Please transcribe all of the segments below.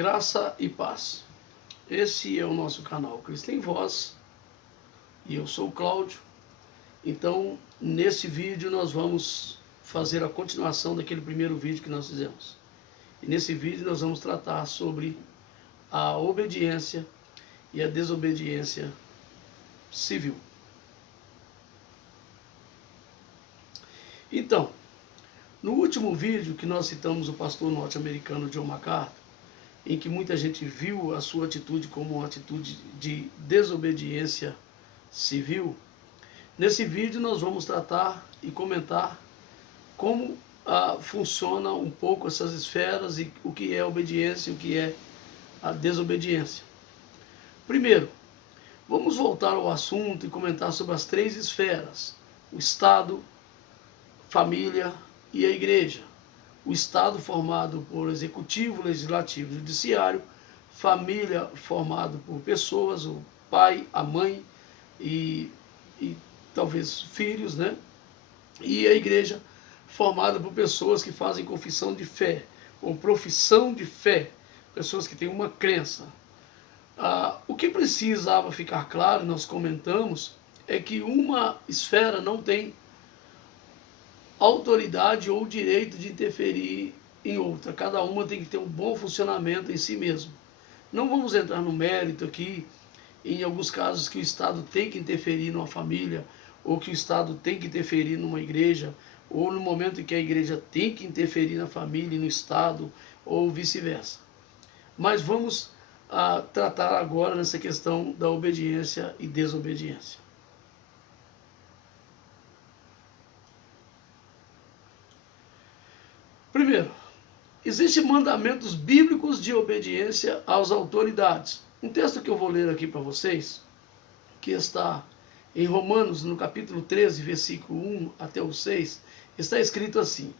Graça e paz. Esse é o nosso canal Cristo em Voz e eu sou o Cláudio. Então, nesse vídeo nós vamos fazer a continuação daquele primeiro vídeo que nós fizemos. E nesse vídeo nós vamos tratar sobre a obediência e a desobediência civil. Então, no último vídeo que nós citamos o pastor norte-americano John MacArthur, em que muita gente viu a sua atitude como uma atitude de desobediência civil, nesse vídeo nós vamos tratar e comentar como funciona um pouco essas esferas e o que é a obediência e o que é a desobediência. Primeiro, vamos voltar ao assunto e comentar sobre as três esferas: o Estado, família e a igreja. O Estado formado por executivo, legislativo e judiciário, família formado por pessoas, o pai, a mãe e talvez filhos, né? E a igreja formada por pessoas que fazem confissão de fé, ou profissão de fé, pessoas que têm uma crença. O que precisava ficar claro, nós comentamos, é que uma esfera não tem autoridade ou direito de interferir em outra. Cada uma tem que ter um bom funcionamento em si mesmo. Não vamos entrar no mérito aqui, em alguns casos que o Estado tem que interferir numa família, ou que o Estado tem que interferir numa igreja, ou no momento em que a igreja tem que interferir na família e no Estado, ou vice-versa. Mas vamos tratar agora nessa questão da obediência e desobediência. Primeiro, existem mandamentos bíblicos de obediência às autoridades. Um texto que eu vou ler aqui para vocês, que está em Romanos, no capítulo 13, versículo 1 até o 6, está escrito assim: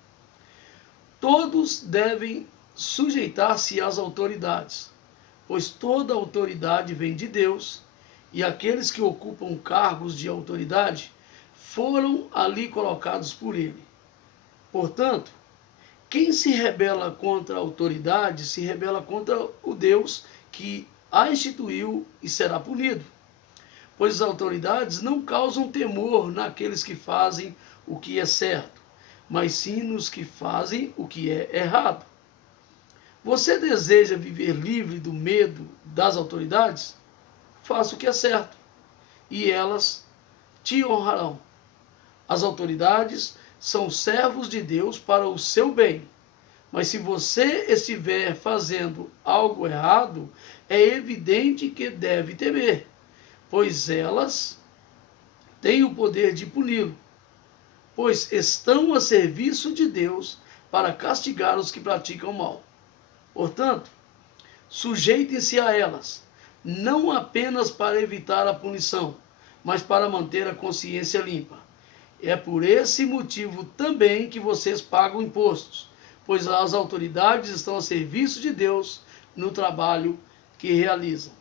todos devem sujeitar-se às autoridades, pois toda autoridade vem de Deus, e aqueles que ocupam cargos de autoridade foram ali colocados por Ele. Portanto, quem se rebela contra a autoridade se rebela contra o Deus que a instituiu e será punido. Pois as autoridades não causam temor naqueles que fazem o que é certo, mas sim nos que fazem o que é errado. Você deseja viver livre do medo das autoridades? Faça o que é certo, e elas te honrarão. As autoridades são servos de Deus para o seu bem. Mas se você estiver fazendo algo errado, é evidente que deve temer, pois elas têm o poder de puni-lo, pois estão a serviço de Deus para castigar os que praticam mal. Portanto, sujeitem-se a elas, não apenas para evitar a punição, mas para manter a consciência limpa. É por esse motivo também que vocês pagam impostos, pois as autoridades estão a serviço de Deus no trabalho que realizam.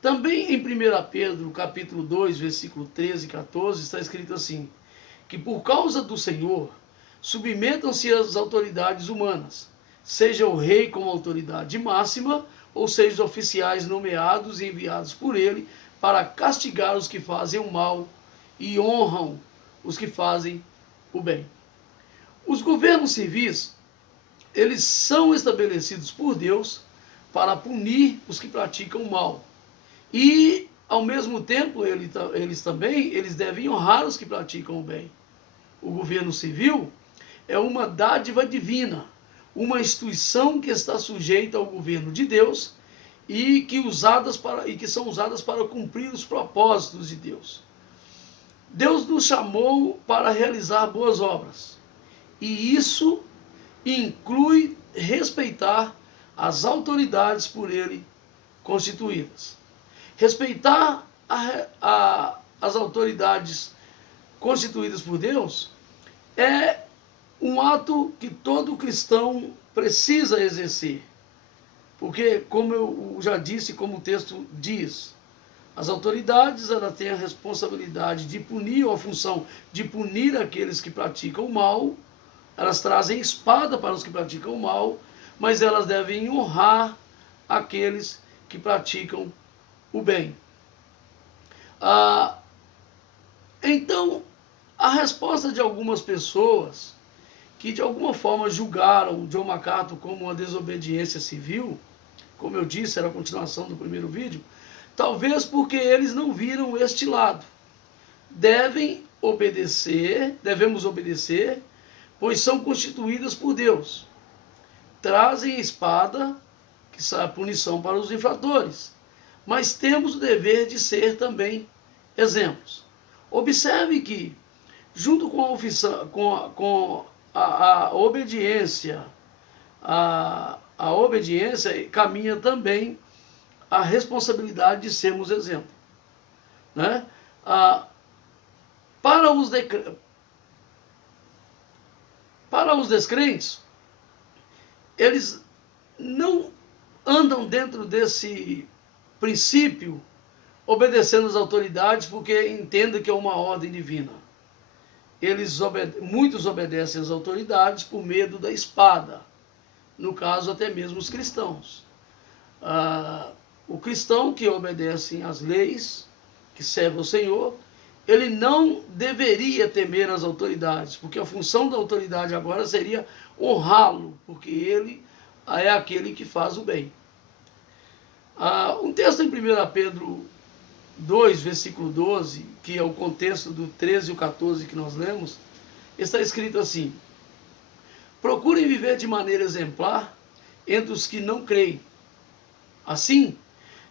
Também em 1 Pedro, capítulo 2, versículo 13 e 14, está escrito assim: que por causa do Senhor, submetam-se às autoridades humanas, seja o rei como autoridade máxima, ou seja os oficiais nomeados e enviados por ele para castigar os que fazem o mal e honram os que fazem o bem. Os governos civis, eles são estabelecidos por Deus para punir os que praticam o mal. E, ao mesmo tempo, eles devem honrar os que praticam o bem. O governo civil é uma dádiva divina, uma instituição que está sujeita ao governo de Deus e que são usadas para cumprir os propósitos de Deus. Deus nos chamou para realizar boas obras, e isso inclui respeitar as autoridades por ele constituídas. Respeitar as autoridades constituídas por Deus é um ato que todo cristão precisa exercer, porque, como eu já disse, como o texto diz, as autoridades elas têm a responsabilidade de punir, ou a função de punir aqueles que praticam o mal. Elas trazem espada para os que praticam o mal, mas elas devem honrar aqueles que praticam o bem. Então, a resposta de algumas pessoas que de alguma forma julgaram John MacArthur como uma desobediência civil, como eu disse, era a continuação do primeiro vídeo, talvez porque eles não viram este lado. Devemos obedecer, pois são constituídas por Deus. Trazem a espada, que é a punição para os infratores, mas temos o dever de ser também exemplos. Observe que, junto com a obediência, a obediência caminha também a responsabilidade de sermos exemplo, né? Para os descrentes, eles não andam dentro desse princípio obedecendo às autoridades porque entendem que é uma ordem divina. Muitos obedecem às autoridades por medo da espada, no caso até mesmo os cristãos. O cristão que obedece às leis, que serve ao Senhor, ele não deveria temer as autoridades, porque a função da autoridade agora seria honrá-lo, porque ele é aquele que faz o bem. Um texto em 1 Pedro 2, versículo 12, que é o contexto do 13 e o 14 que nós lemos, está escrito assim: procurem viver de maneira exemplar entre os que não creem. Assim,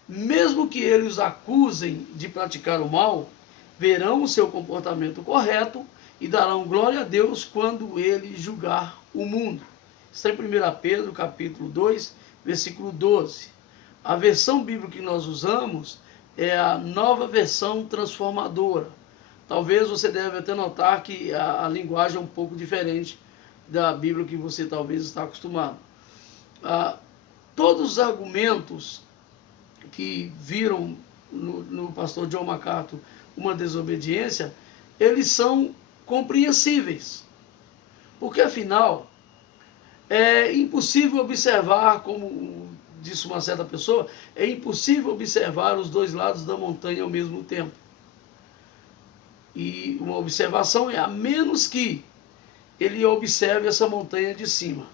mesmo que eles os acusem de praticar o mal, verão o seu comportamento correto e darão glória a Deus quando ele julgar o mundo. Está em 1 Pedro, capítulo 2, versículo 12. A versão bíblica que nós usamos é a Nova Versão Transformadora. Talvez você deve até notar que a linguagem é um pouco diferente da Bíblia que você talvez está acostumado. Todos os argumentos que viram no pastor John MacArthur uma desobediência, eles são compreensíveis. Porque, afinal, é impossível observar, como disse uma certa pessoa, é impossível observar os dois lados da montanha ao mesmo tempo. E uma observação é a menos que ele observe essa montanha de cima.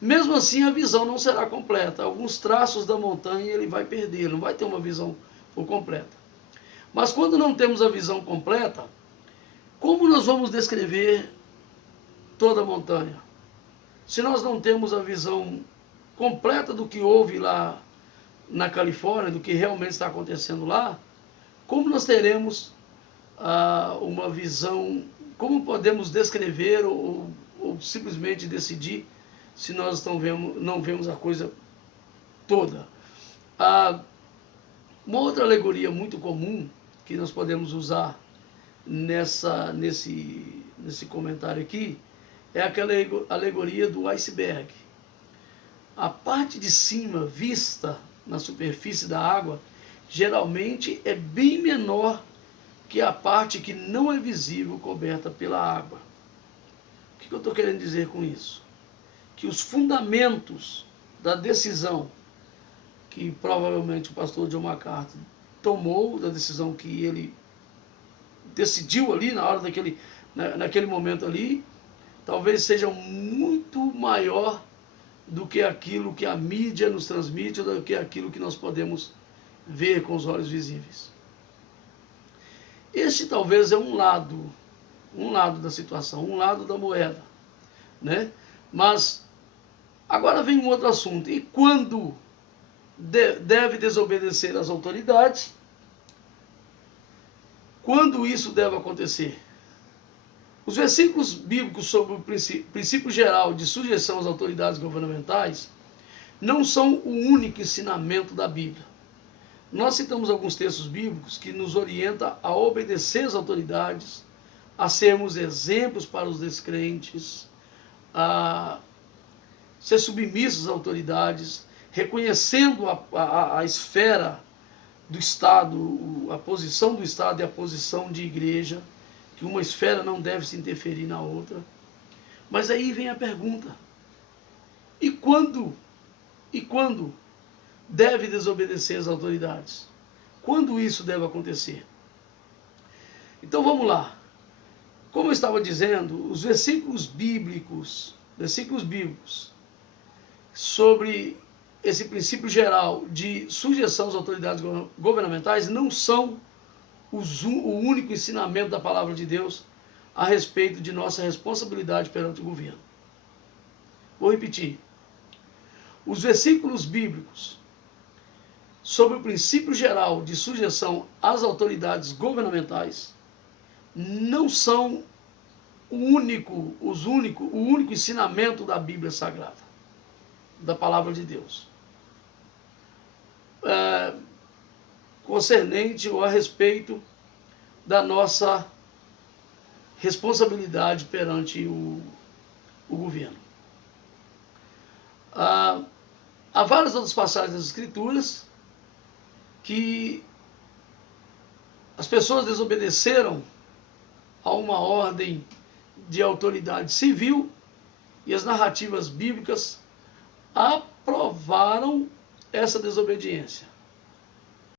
Mesmo assim, a visão não será completa. Alguns traços da montanha ele vai perder, não vai ter uma visão por completa. Mas quando não temos a visão completa, como nós vamos descrever toda a montanha? Se nós não temos a visão completa do que houve lá na Califórnia, do que realmente está acontecendo lá, como nós teremos uma visão, como podemos descrever ou simplesmente decidir se nós não vemos a coisa toda? Uma outra alegoria muito comum que nós podemos usar nesse comentário aqui é aquela alegoria do iceberg. A parte de cima vista na superfície da água geralmente é bem menor que a parte que não é visível coberta pela água. O que eu estou querendo dizer com isso? Que os fundamentos da decisão que provavelmente o pastor John MacArthur tomou, da decisão que ele decidiu ali naquele momento ali, talvez seja muito maior do que aquilo que a mídia nos transmite, ou do que aquilo que nós podemos ver com os olhos visíveis. Este talvez é um lado da situação, um lado da moeda, né? Mas agora vem um outro assunto. E quando deve desobedecer às autoridades? Quando isso deve acontecer? Os versículos bíblicos sobre o princípio geral de sujeição às autoridades governamentais não são o único ensinamento da Bíblia. Nós citamos alguns textos bíblicos que nos orientam a obedecer às autoridades, a sermos exemplos para os descrentes, a ser submissos às autoridades, reconhecendo a esfera do Estado, a posição do Estado e a posição de igreja, que uma esfera não deve se interferir na outra. Mas aí vem a pergunta: e quando deve desobedecer às autoridades? Quando isso deve acontecer? Então vamos lá. Como eu estava dizendo, os versículos bíblicos sobre esse princípio geral de sujeição às autoridades governamentais não são o único ensinamento da palavra de Deus a respeito de nossa responsabilidade perante o governo. Vou repetir. Os versículos bíblicos sobre o princípio geral de sujeição às autoridades governamentais não são o único ensinamento da Bíblia Sagrada, da palavra de Deus, concernente ou a respeito da nossa responsabilidade perante o governo. Há várias outras passagens das Escrituras que as pessoas desobedeceram a uma ordem de autoridade civil e as narrativas bíblicas aprovaram essa desobediência.